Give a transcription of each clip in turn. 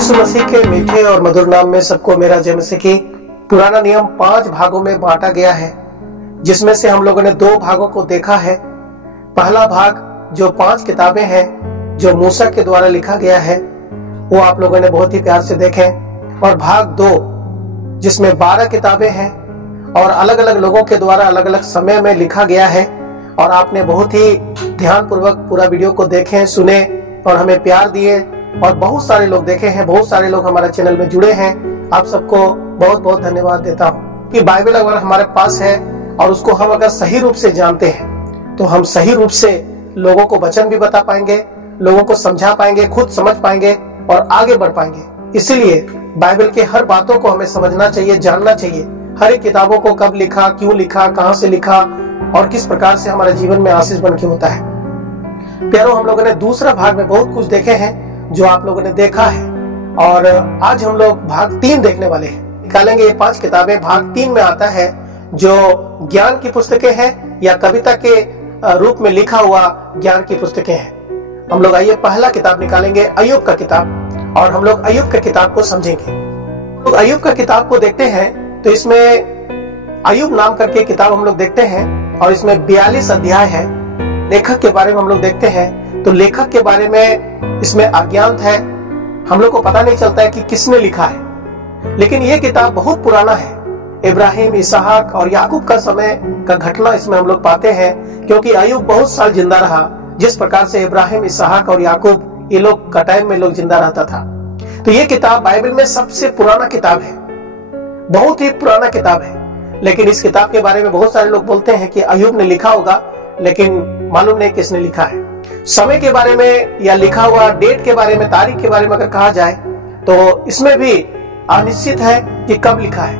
यीशु मसीह के मीठे और मधुर नाम में सबको मेरा जय मसीह की। पुराना नियम 5 भागों में बांटा गया है, जिसमें से हम लोगों ने 2 भागों को देखा है। पहला भाग जो 5 किताबें हैं जो मूसा के द्वारा लिखा गया है, वो आप लोगों ने बहुत ही प्यार से देखे। और भाग 2 जिसमें 12 किताबें हैं और अलग अलग लोगों के द्वारा अलग अलग समय में लिखा गया है, और आपने बहुत ही ध्यान पूर्वक पूरा वीडियो को देखे, सुने और हमें प्यार दिए, और बहुत सारे लोग देखे हैं, बहुत सारे लोग हमारे चैनल में जुड़े हैं। आप सबको बहुत बहुत धन्यवाद देता हूँ कि बाइबल अगर हमारे पास है और उसको हम अगर सही रूप से जानते हैं तो हम सही रूप से लोगों को वचन भी बता पाएंगे, लोगों को समझा पाएंगे, खुद समझ पाएंगे और आगे बढ़ पाएंगे। इसीलिए बाइबल के हर बातों को हमें समझना चाहिए, जानना चाहिए। हर एक किताबों को कब लिखा, क्यों लिखा, कहां से लिखा और किस प्रकार से हमारे जीवन में आशीष बन के होता है। प्यारों, हम लोगों ने दूसरा भाग में बहुत कुछ देखे हैं जो आप लोगों ने देखा है, और आज हम लोग भाग 3 देखने वाले हैं। निकालेंगे ये 5 किताबें। भाग 3 में आता है जो ज्ञान की पुस्तकें हैं या कविता के रूप में लिखा हुआ ज्ञान की पुस्तकें हैं। हम लोग आइए पहला किताब निकालेंगे, अय्यूब का किताब, और हम लोग अय्यूब का किताब को समझेंगे। तो अय्यूब का किताब को देखते हैं तो इसमें अय्यूब नाम करके किताब हम लोग देखते हैं, और इसमें 42 अध्याय है। लेखक के बारे में हम लोग देखते हैं तो लेखक के बारे में इसमें अज्ञात है, हम लोग को पता नहीं चलता है कि किसने लिखा है। लेकिन यह किताब बहुत पुराना है। इब्राहिम, इसहाक और याकूब का समय का घटना इसमें हम लोग पाते हैं, क्योंकि अय्यूब बहुत साल जिंदा रहा। जिस प्रकार से इब्राहिम, इसहाक और याकूब ये लोग का टाइम में लोग जिंदा रहता था। तो ये किताब बाइबल में सबसे पुराना किताब है, बहुत ही पुराना किताब है। लेकिन इस किताब के बारे में बहुत सारे लोग बोलते हैं कि अय्यूब ने लिखा होगा, लेकिन मालूम नहीं किसने लिखा है। समय के बारे में या लिखा हुआ डेट के बारे में, तारीख के बारे में अगर कहा जाए तो इसमें भी अनिश्चित है कि कब लिखा है,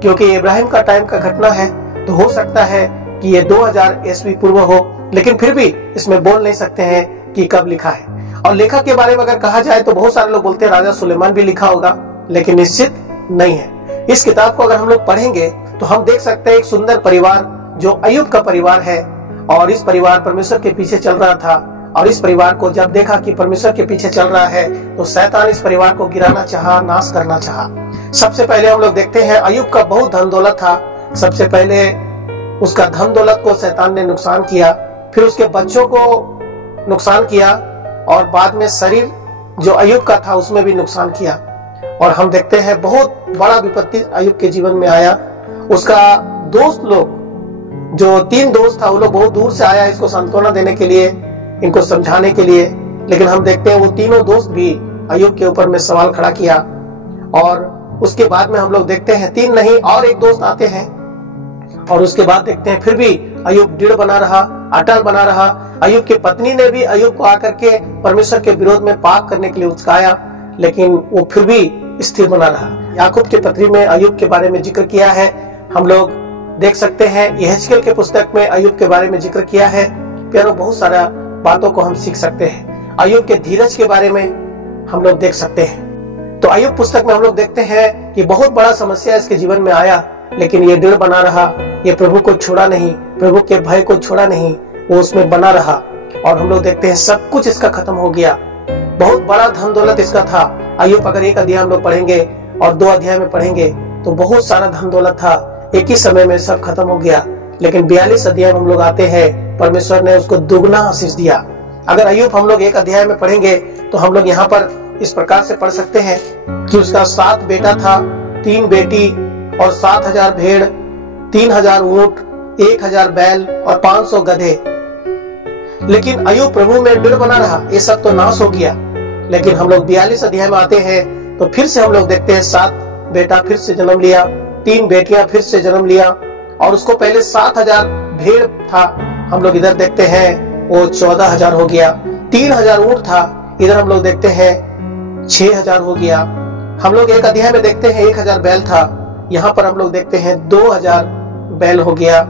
क्योंकि इब्राहिम का टाइम का घटना है। तो हो सकता है कि ये 2000 ईस्वी पूर्व हो, लेकिन फिर भी इसमें बोल नहीं सकते हैं कि कब लिखा है। और लेखक के बारे में अगर कहा जाए तो बहुत सारे लोग बोलते हैं राजा सुलेमान भी लिखा होगा, लेकिन निश्चित नहीं है। इस किताब को अगर हम लोग पढ़ेंगे तो हम देख सकते हैं एक सुंदर परिवार जो अय्यूब का परिवार है, और इस परिवार परमेश्वर के पीछे चल रहा था। और इस परिवार को जब देखा कि परमेश्वर के पीछे चल रहा है तो शैतान इस परिवार को गिराना चाहा, नाश करना चाहा। सबसे पहले हम लोग देखते हैं अय्यूब का बहुत धन दौलत था। सबसे पहले उसका धन दौलत को शैतान ने नुकसान किया, फिर उसके बच्चों को नुकसान किया, और बाद में शरीर जो अय्यूब का था उसमें भी नुकसान किया। और हम देखते हैं बहुत बड़ा विपत्ति अय्यूब के जीवन में आया। उसका दोस्त लोग, जो 3 दोस्त था, वो लोग बहुत दूर से आया इसको सांत्वना देने के लिए, इनको समझाने के लिए। लेकिन हम देखते हैं वो तीनों दोस्त भी अय्यूब के ऊपर में सवाल खड़ा किया। और उसके बाद में हम लोग देखते हैं 3 नहीं और एक दोस्त आते हैं, और उसके बाद देखते हैं फिर भी अय्यूब दृढ़ बना रहा, अटल बना रहा। अय्यूब की पत्नी ने भी अय्यूब को आकर के परमेश्वर के विरोध में पाप करने के लिए उकसाया, लेकिन वो फिर भी स्थिर बना रहा। याकूब की पत्री में अय्यूब के बारे में जिक्र किया है, हम लोग देख सकते हैं। यहेजकेल के पुस्तक में अय्यूब के बारे में जिक्र किया है। प्यारों, बहुत सारा बातों को हम सीख सकते हैं। अय्यूब के धीरज के बारे में हम लोग देख सकते हैं। तो अय्यूब पुस्तक में हम लोग देखते हैं कि बहुत बड़ा समस्या इसके जीवन में आया, लेकिन ये दृढ़ बना रहा, ये प्रभु को छोड़ा नहीं, प्रभु के भय को छोड़ा नहीं, वो उसमें बना रहा। और हम लोग देखते हैं सब कुछ इसका खत्म हो गया। बहुत बड़ा धन दौलत इसका था। अय्यूब अगर 1 अध्याय हम लोग पढ़ेंगे और 2 अध्याय में पढ़ेंगे तो बहुत सारा धन दौलत था, एक ही समय में सब खत्म हो गया। लेकिन 42 अध्याय में हम लोग आते हैं, परमेश्वर ने उसको दुगना आशीष दिया। अगर अय्यूब हम लोग 1 अध्याय में पढ़ेंगे तो हम लोग यहाँ पर इस प्रकार से पढ़ सकते हैं कि उसका 7 बेटा था, 3 बेटी और 7000 भेड़, 3000 ऊंट, 1000 बैल और 500 गधे। लेकिन अय्यूब प्रभु में दृढ़ बना रहा। ये सब तो नाश हो गया। लेकिन हम लोग 42 अध्याय में आते हैं तो फिर से हम लोग देखते हैं 7 बेटा फिर से जन्म लिया, 3 बेटियां फिर से जन्म लिया, और उसको पहले 7000 भेड़ था, हम लोग इधर देखते हैं वो 14000 हो गया। 3000 ऊंट था, इधर हम लोग देखते हैं 6000 हो गया। हम लोग 1 अध्याय में देखते हैं 1000 बैल था, यहाँ पर हम लोग देखते हैं 2000 बैल हो गया।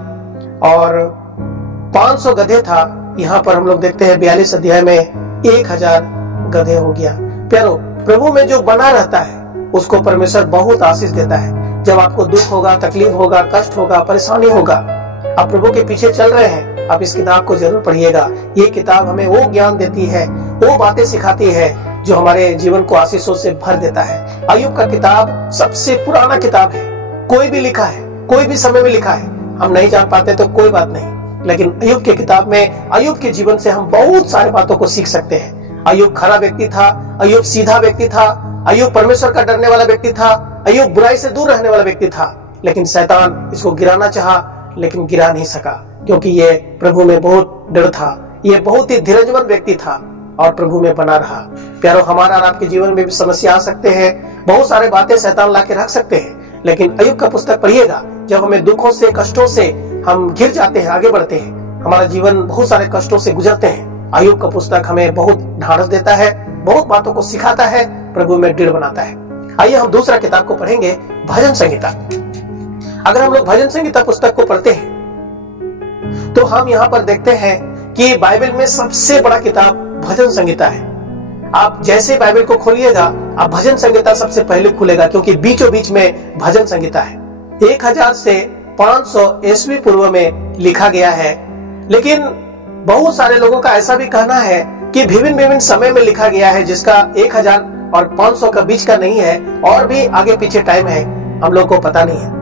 और 500 गधे था, यहाँ पर हम लोग देखते हैं 42 अध्याय में 1000 गधे हो गया। प्यारो, प्रभु में जो बना रहता है उसको परमेश्वर बहुत आशीष देता है। जब आपको दुख होगा, तकलीफ होगा, कष्ट होगा, परेशानी होगा, आप प्रभु के पीछे चल रहे हैं, आप इस किताब को जरूर पढ़िएगा। ये किताब हमें वो ज्ञान देती है, वो बातें सिखाती है जो हमारे जीवन को आशीषों से भर देता है। अय्यूब का किताब सबसे पुराना किताब है, कोई भी लिखा है, कोई भी समय में लिखा है। हम नहीं जान पाते तो कोई बात नहीं, लेकिन अय्यूब के किताब में, अय्यूब के जीवन से हम बहुत सारे बातों को सीख सकते हैं। अय्यूब खरा व्यक्ति था, अय्यूब सीधा व्यक्ति था, अय्यूब परमेश्वर का डरने वाला व्यक्ति था, अय्यूब बुराई से दूर रहने वाला व्यक्ति था। लेकिन शैतान इसको गिराना चाहा, लेकिन गिरा नहीं सका, क्योंकि ये प्रभु में बहुत डर था, ये बहुत ही धीरजवन व्यक्ति था और प्रभु में बना रहा। प्यारो, हमारा और आपके जीवन में भी समस्या आ सकते हैं, बहुत सारे बातें शैतान ला के रख सकते हैं, लेकिन अय्यूब का पुस्तक पढ़िएगा। जब हमें दुखों से, कष्टों से हम घिर जाते हैं, आगे बढ़ते हैं, हमारा जीवन बहुत सारे कष्टों से गुजरते हैं, अय्यूब का पुस्तक हमें बहुत ढांढस देता है, बहुत बातों को सिखाता है, प्रभु में दृढ़ बनाता है। आइए हम दूसरा किताब को पढ़ेंगे, भजन संहिता। अगर हम लोग भजन संहिता पुस्तक को पढ़ते हैं तो हम यहाँ पर देखते हैं कि बाइबल में सबसे बड़ा किताब भजन संहिता है। आप जैसे बाइबल को खोलिएगा, आप भजन संहिता सबसे पहले खुलेगा, क्योंकि बीचों बीच में भजन संहिता है। 1000 से 500 ईस्वी पूर्व में लिखा गया है, लेकिन बहुत सारे लोगों का ऐसा भी कहना है कि विभिन्न समय में लिखा गया है, जिसका 1000 और 500 का बीच का नहीं है, और भी आगे पीछे टाइम है, हम लोग को पता नहीं है।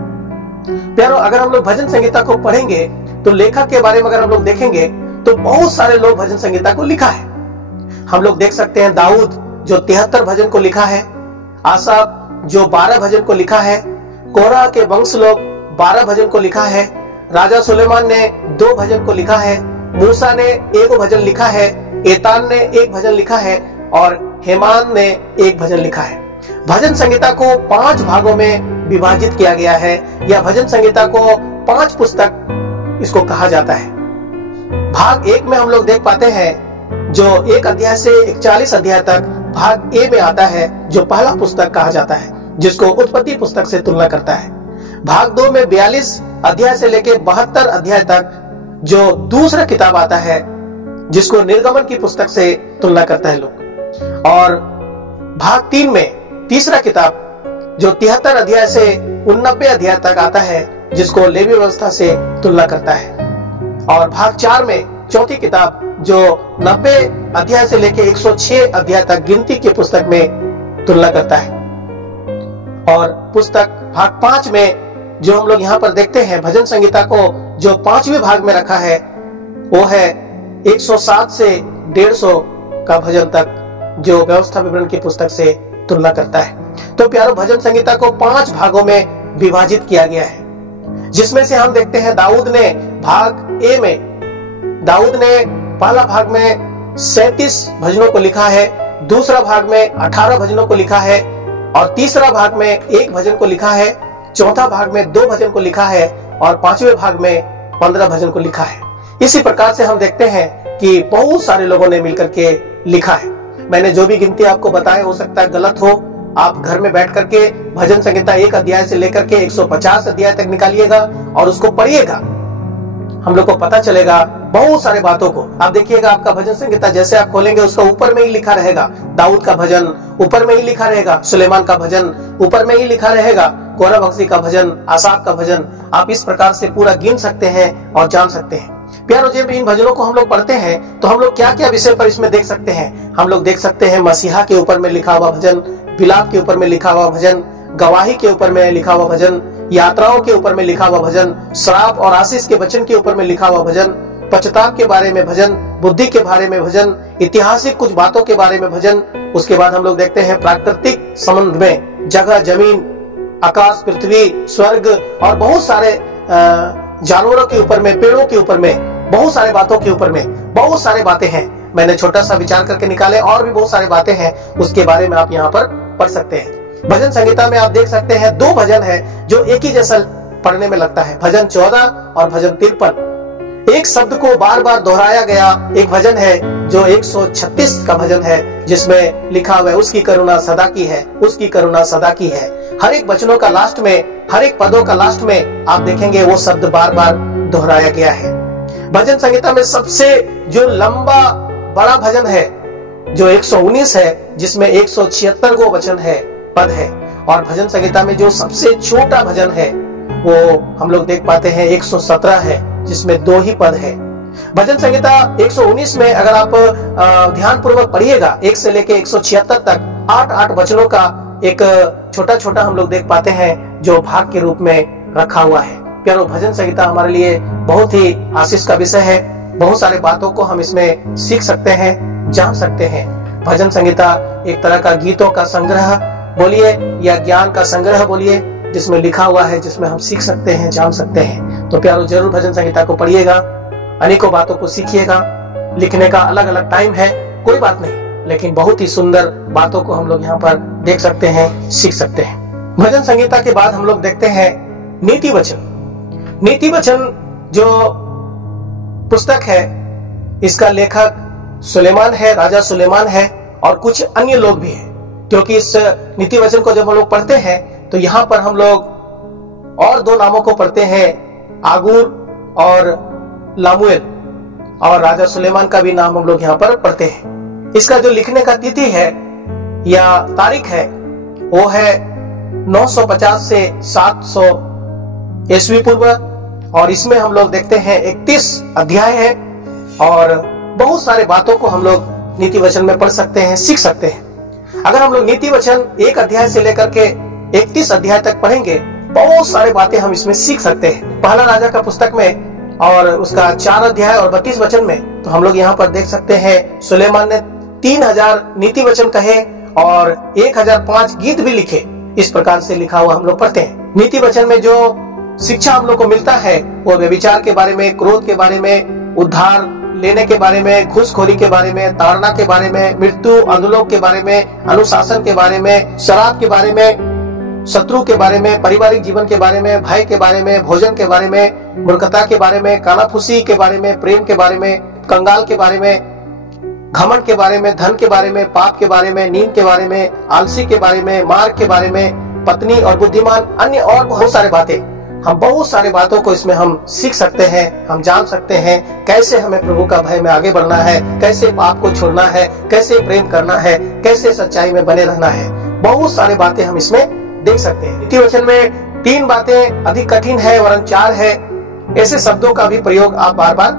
प्यारो, अगर हम लोग भजन संहिता को पढ़ेंगे तो लेखक के बारे में अगर हम लोग देखेंगे तो बहुत सारे लोग भजन संहिता को लिखा है। हम लोग देख सकते हैं दाऊद जो 73 भजन को लिखा है, आसाफ जो 12 भजन को लिखा है, कोरह के वंश लोग 12 भजन को लिखा है, राजा सुलेमान ने 2 भजन को लिखा है, मूसा ने 1 भजन लिखा है, एतान ने 1 भजन लिखा है और हेमान ने 1 भजन लिखा है। भजन संहिता को 5 भागों में विभाजित किया गया है, या भजन संहिता को 5 पुस्तक इसको कहा जाता है। भाग 1 में हम लोग देख पाते हैं, जो 1 अध्याय से 41 अध्याय तक भाग ए में आता है, जो पहला पुस्तक कहा जाता है, जिसको उत्पत्ति पुस्तक से तुलना करता है। भाग 2 में 42 अध्याय से लेकर 72 अध्याय तक जो दूसरा किताब आता है, जिसको निर्गमन की पुस्तक से तुलना करता है लोग। और भाग 3 में तीसरा किताब जो 73 अध्याय से 89 अध्याय तक आता है, जिसको लेवी व्यवस्था से तुलना करता है। और भाग 4 में चौथी किताब जो 90 अध्याय से लेकर 106 अध्याय तक गिनती की पुस्तक में तुलना करता है। और पुस्तक भाग 5 में जो हम लोग यहाँ पर देखते हैं, भजन संहिता को जो 5वें भाग में रखा है, वो है 107 से 150 का भजन तक, जो व्यवस्था विवरण की पुस्तक से तुलना करता है। तो प्यारो, भजन संहिता को 5 भागों में विभाजित किया गया है, जिसमें से हम देखते हैं दाऊद ने भाग ए में, दाऊद ने पहला भाग में 37 भजनों को लिखा है, दूसरा भाग में 18 भजनों को लिखा है, और तीसरा भाग में 1 भजन को लिखा है, चौथा भाग में 2 भजन को लिखा है, और 5वें भाग में 15 भजन को लिखा है। इसी प्रकार से हम देखते हैं कि बहुत सारे लोगों ने मिलकर के लिखा है। मैंने जो भी गिनती आपको बताए, हो सकता है गलत हो। आप घर में बैठ करके भजन संहिता 1 अध्याय से लेकर के 150 अध्याय तक निकालिएगा और उसको पढ़िएगा, हम लोग को पता चलेगा बहुत सारे बातों को। आप देखिएगा, आपका भजन संहिता जैसे आप खोलेंगे, उसका ऊपर में ही लिखा रहेगा दाऊद का भजन, ऊपर में ही लिखा रहेगा सुलेमान का भजन, ऊपर में ही लिखा रहेगा कोरह वंशी का भजन, आसाफ का भजन। आप इस प्रकार से पूरा गिन सकते हैं और जान सकते हैं। प्यारो, जब इन भजनों को हम लोग पढ़ते हैं तो हम लोग क्या क्या विषय पर इसमें देख सकते हैं। हम लोग देख सकते हैं मसीहा के ऊपर में लिखा हुआ भजन, विलाप के ऊपर में लिखा हुआ भजन, गवाही के ऊपर में लिखा हुआ भजन, यात्राओं के ऊपर में लिखा हुआ भजन, श्राप और आशीष के वचन के ऊपर में लिखा हुआ भजन, पश्चाताप के बारे में भजन, बुद्धि के बारे में भजन, ऐतिहासिक कुछ बातों के बारे में भजन। उसके बाद हम लोग देखते हैं प्राकृतिक संबंध में, जगह जमीन, आकाश, पृथ्वी, स्वर्ग और बहुत सारे जानवरों के ऊपर में, पेड़ों के ऊपर में, बहुत सारे बातों के ऊपर में बहुत सारे बातें हैं। मैंने छोटा सा विचार करके निकाले, और भी बहुत सारे बातें हैं, उसके बारे में आप यहाँ पर पढ़ सकते हैं। भजन संहिता में आप देख सकते हैं 2 भजन है जो एक ही जैसा पढ़ने में लगता है, भजन 14 और भजन 53। एक शब्द को बार बार दोहराया गया एक भजन है जो 136 का भजन है, जिसमें लिखा हुआ है उसकी करुणा सदा की है, उसकी करुणा सदा की है। हर एक वचनों का लास्ट में, हर एक पदों का लास्ट में आप देखेंगे वो शब्द बार बार दोहराया गया है। भजन संहिता में सबसे जो लंबा बड़ा भजन है जो 119 है, जिसमें 176 गो वचन है, पद है। और भजन संहिता में जो सबसे छोटा भजन है वो हम लोग देख पाते हैं 117 है, जिसमें 2 ही पद है। भजन संहिता 119 में अगर आप ध्यान पूर्वक पढ़िएगा 1 से लेके 176 तक 8 वचनों का एक छोटा छोटा हम लोग देख पाते हैं जो भाग के रूप में रखा हुआ है। प्यारो, भजन संहिता हमारे लिए बहुत ही आशीष का विषय है। बहुत सारे बातों को हम इसमें सीख सकते हैं, जान सकते हैं। भजन संहिता एक तरह का गीतों का संग्रह बोलिए या ज्ञान का संग्रह बोलिए, जिसमें लिखा हुआ है, जिसमें हम सीख सकते हैं, जान सकते हैं। तो प्यारो, जरूर भजन संहिता को पढ़िएगा, अनेकों बातों को सीखिएगा। लिखने का अलग अलग टाइम है, कोई बात नहीं, लेकिन बहुत ही सुंदर बातों को हम लोग यहाँ पर देख सकते हैं, सीख सकते हैं। भजन संहिता के बाद हम लोग देखते हैं नीति वचन। नीति वचन जो पुस्तक है, इसका लेखक सुलेमान है, राजा सुलेमान है, और कुछ अन्य लोग भी हैं। क्योंकि इस नीति वचन को जब हम लोग पढ़ते हैं तो यहाँ पर हम लोग और 2 नामों को पढ़ते हैं, आगूर और लामुएल, और राजा सुलेमान का भी नाम हम लोग यहाँ पर पढ़ते हैं। इसका जो लिखने का तिथि है या तारीख है वो है 950 से 700 ईस्वी पूर्व, और इसमें हम लोग देखते हैं 31 अध्याय है, और बहुत सारे बातों को हम लोग नीति वचन में पढ़ सकते हैं, सीख सकते हैं। अगर हम लोग नीति वचन 1 अध्याय से लेकर के 31 अध्याय तक पढ़ेंगे, बहुत सारे बातें हम इसमें सीख सकते हैं। पहला राजा का पुस्तक में और उसका 4 अध्याय और 32 वचन में तो हम लोग यहाँ पर देख सकते हैं सुलेमान ने 3000 नीति वचन कहे और 1005 गीत भी लिखे। इस प्रकार से लिखा हुआ हम लोग पढ़ते हैं। नीति वचन में जो शिक्षा हम लोग को मिलता है वो व्यभिचार के बारे में, क्रोध के बारे में, उद्धार लेने के बारे में, घूसखोरी के बारे में, ताड़ना के बारे में, मृत्यु, अधोलोक के बारे में, अनुशासन के बारे में, शराब के बारे में, शत्रु के बारे में, पारिवारिक जीवन के बारे में, भय के बारे में, भोजन के बारे में, मूर्खता के बारे में, कानाफूसी के बारे में, प्रेम के बारे में, कंगाल के बारे में, घमंड के बारे में, धन के बारे में, पाप के बारे में, नींद के बारे में, आलसी के बारे में, मार्ग के बारे में, पत्नी और बुद्धिमान, अन्य और बहुत सारे बातें। हम बहुत सारी बातों को इसमें हम सीख सकते हैं, हम जान सकते हैं कैसे हमें प्रभु का भय में आगे बढ़ना है, कैसे पाप को छोड़ना है, कैसे प्रेम करना है, कैसे सच्चाई में बने रहना है। बहुत सारी बातें हम इसमें देख सकते हैं। नीति वचन में 3 बातें अधिक कठिन है वरन 4 है, ऐसे शब्दों का भी प्रयोग आप बार बार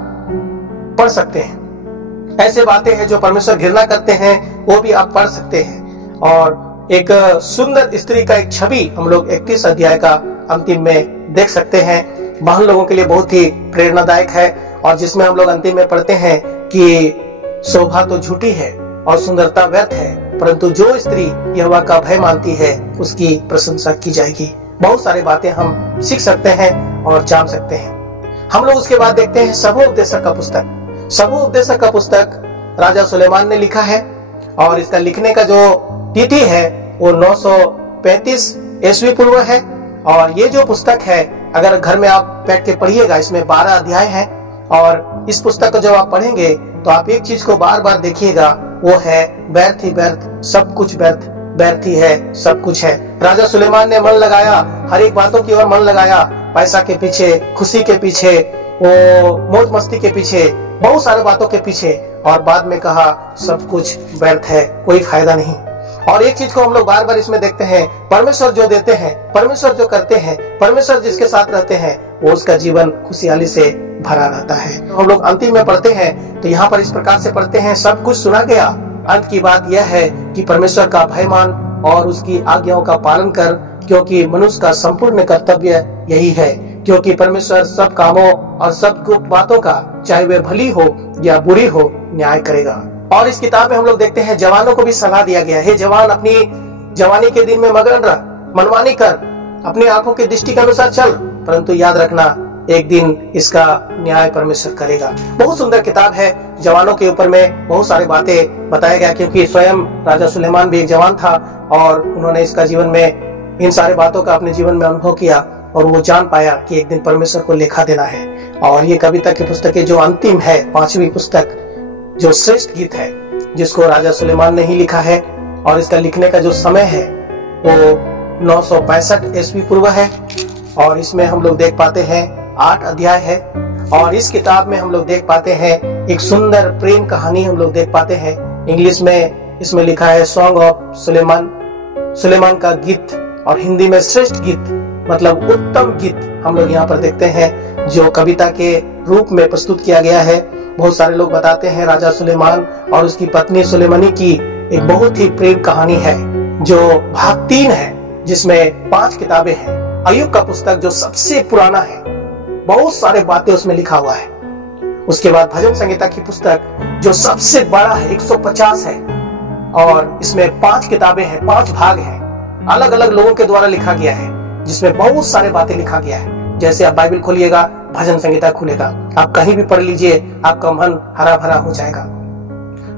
पढ़ सकते हैं। ऐसे बातें हैं जो परमेश्वर घृणा करते हैं, वो भी आप पढ़ सकते हैं। और एक सुंदर स्त्री का एक छवि हम लोग 31 अध्याय का अंतिम में देख सकते हैं। महान लोगों के लिए बहुत ही प्रेरणादायक है, और जिसमें हम लोग अंतिम में पढ़ते हैं कि शोभा तो झूठी है और सुंदरता व्यर्थ है, परंतु जो स्त्री यहोवा का भय मानती है उसकी प्रशंसा की जाएगी। बहुत सारी बातें हम सीख सकते हैं और जान सकते हैं। हम लोग उसके बाद देखते हैं सबो उपदेशक का पुस्तक। सबो उपदेशक का पुस्तक राजा सुलेमान ने लिखा है, और इसका लिखने का जो तिथि है वो 935 ईस्वी पूर्व है। और ये जो पुस्तक है, अगर घर में आप बैठ के पढ़िएगा, इसमें 12 अध्याय हैं, और इस पुस्तक को जब आप पढ़ेंगे तो आप एक चीज को बार बार देखिएगा, वो है व्यर्थ ही व्यर्थ, सब कुछ व्यर्थ, व्यर्थ ही है, सब कुछ है। राजा सुलेमान ने मन लगाया, हर एक बातों की ओर मन लगाया, पैसा के पीछे, खुशी के पीछे, वो मौज मस्ती के पीछे, बहुत सारे बातों के पीछे, और बाद में कहा सब कुछ व्यर्थ है, कोई फायदा नहीं। और एक चीज को हम लोग बार बार इसमें देखते हैं, परमेश्वर जो देते हैं, परमेश्वर जो करते हैं, परमेश्वर जिसके साथ रहते हैं, वो उसका जीवन खुशहाली से भरा रहता है। हम लोग अंतिम में पढ़ते हैं तो यहाँ पर इस प्रकार से पढ़ते हैं, सब कुछ सुना गया, अंत की बात यह है कि परमेश्वर का भय मान और उसकी आज्ञाओं का पालन कर, क्योंकि मनुष्य का संपूर्ण कर्तव्य यही है। क्योंकि परमेश्वर सब कामों और सब बातों का, चाहे वे भली हो या बुरी हो, न्याय करेगा। और इस किताब में हम लोग देखते हैं जवानों को भी सलाह दिया गया है, जवान अपनी जवानी के दिन में मगन रह, मनमानी कर, अपनी आंखों की दृष्टि के अनुसार चल, परंतु याद रखना एक दिन इसका न्याय परमेश्वर करेगा। बहुत सुंदर किताब है, जवानों के ऊपर में बहुत सारी बातें बताया गया, क्योंकि स्वयं राजा सुलेमान भी एक जवान था और उन्होंने इसका जीवन में इन सारी बातों का अपने जीवन में अनुभव किया, और वो जान पाया कि एक दिन परमेश्वर को लेखा देना है। और ये कविता की पुस्तकें जो अंतिम है, 5वीं पुस्तक, जो श्रेष्ठ गीत है, जिसको राजा सुलेमान ने ही लिखा है, और इसका लिखने का जो समय है वो 965 ईस्वी पूर्व है। और इसमें हम लोग देख पाते हैं 8 अध्याय है, और इस किताब में हम लोग देख पाते हैं एक सुंदर प्रेम कहानी हम लोग देख पाते हैं। इंग्लिश में इसमें लिखा है सॉन्ग ऑफ सुलेमान, सुलेमान का गीत, और हिंदी में श्रेष्ठ गीत मतलब उत्तम गीत हम लोग यहाँ पर देखते हैं, जो कविता के रूप में प्रस्तुत किया गया है। बहुत सारे लोग बताते हैं राजा सुलेमान और उसकी पत्नी सुलेमानी की एक बहुत ही प्रेम कहानी है, जो भाग 3 है, जिसमें 5 किताबें हैं। अय्यूब का पुस्तक जो सबसे पुराना है, बहुत सारे बातें उसमें लिखा हुआ है। उसके बाद भजन संहिता की पुस्तक जो सबसे बड़ा है, 150 है, और इसमें 5 किताबें हैं, 5 भाग हैं। अलग अलग लोगों के द्वारा लिखा गया है, जिसमें बहुत सारे बातें लिखा गया है। जैसे आप बाइबल खोलिएगा, भजन संहिता खुलेगा, आप कहीं भी पढ़ लीजिए, आपका मन हरा भरा हो जाएगा।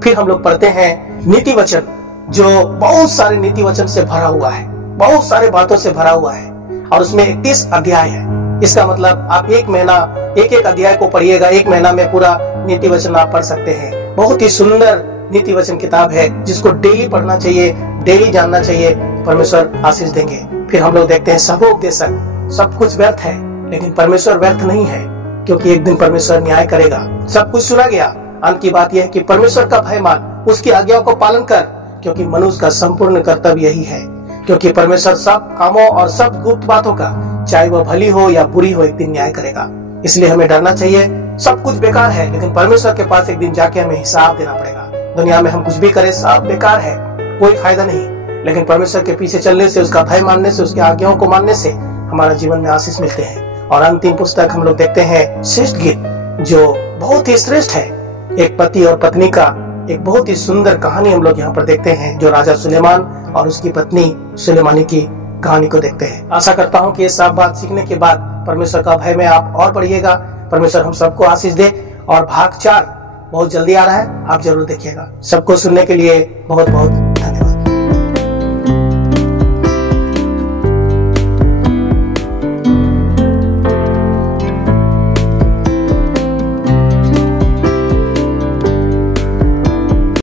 फिर हम लोग पढ़ते हैं नीति वचन, जो बहुत सारे नीति वचन से भरा हुआ है, बहुत सारे बातों से भरा हुआ है, और उसमें 31 अध्याय है। इसका मतलब आप एक महीना एक अध्याय को पढ़िएगा, एक महीना में पूरा नीति वचन आप पढ़ सकते हैं। बहुत ही सुंदर नीति वचन किताब है, जिसको डेली पढ़ना चाहिए, डेली जानना चाहिए। परमेश्वर आशीष देंगे। फिर हम लोग देखते हैं सहोपदेशक। सब कुछ व्यर्थ है, लेकिन परमेश्वर व्यर्थ नहीं है, क्योंकि एक दिन परमेश्वर न्याय करेगा। सब कुछ सुना गया। अंत की बात यह है कि परमेश्वर का भय मान, उसकी आज्ञाओं को पालन कर, क्योंकि मनुष्य का संपूर्ण कर्तव्य यही है। क्योंकि परमेश्वर सब कामों और सब गुप्त बातों का, चाहे वह भली हो या बुरी हो, एक दिन न्याय करेगा। इसलिए हमें डरना चाहिए। सब कुछ बेकार है, लेकिन परमेश्वर के पास एक दिन जाके हमें हिसाब देना पड़ेगा। दुनिया में हम कुछ भी करें, सब बेकार है, कोई फायदा नहीं। लेकिन परमेश्वर के पीछे चलने से, उसका भय मानने से, उसकी आज्ञाओं को मानने से हमारा जीवन में आशीष मिलते हैं। और अंतिम पुस्तक हम लोग देखते हैं श्रेष्ठ गीत, जो बहुत ही श्रेष्ठ है। एक पति और पत्नी का एक बहुत ही सुंदर कहानी हम लोग यहाँ पर देखते हैं, जो राजा सुलेमान और उसकी पत्नी सुलेमानी की कहानी को देखते हैं। आशा करता हूँ कि ये सब बात सीखने के बाद परमेश्वर का भय में आप और पढ़िएगा। परमेश्वर हम सबको आशीष दे। और भाग 4 बहुत जल्दी आ रहा है, आप जरूर देखिएगा। सबको सुनने के लिए बहुत बहुत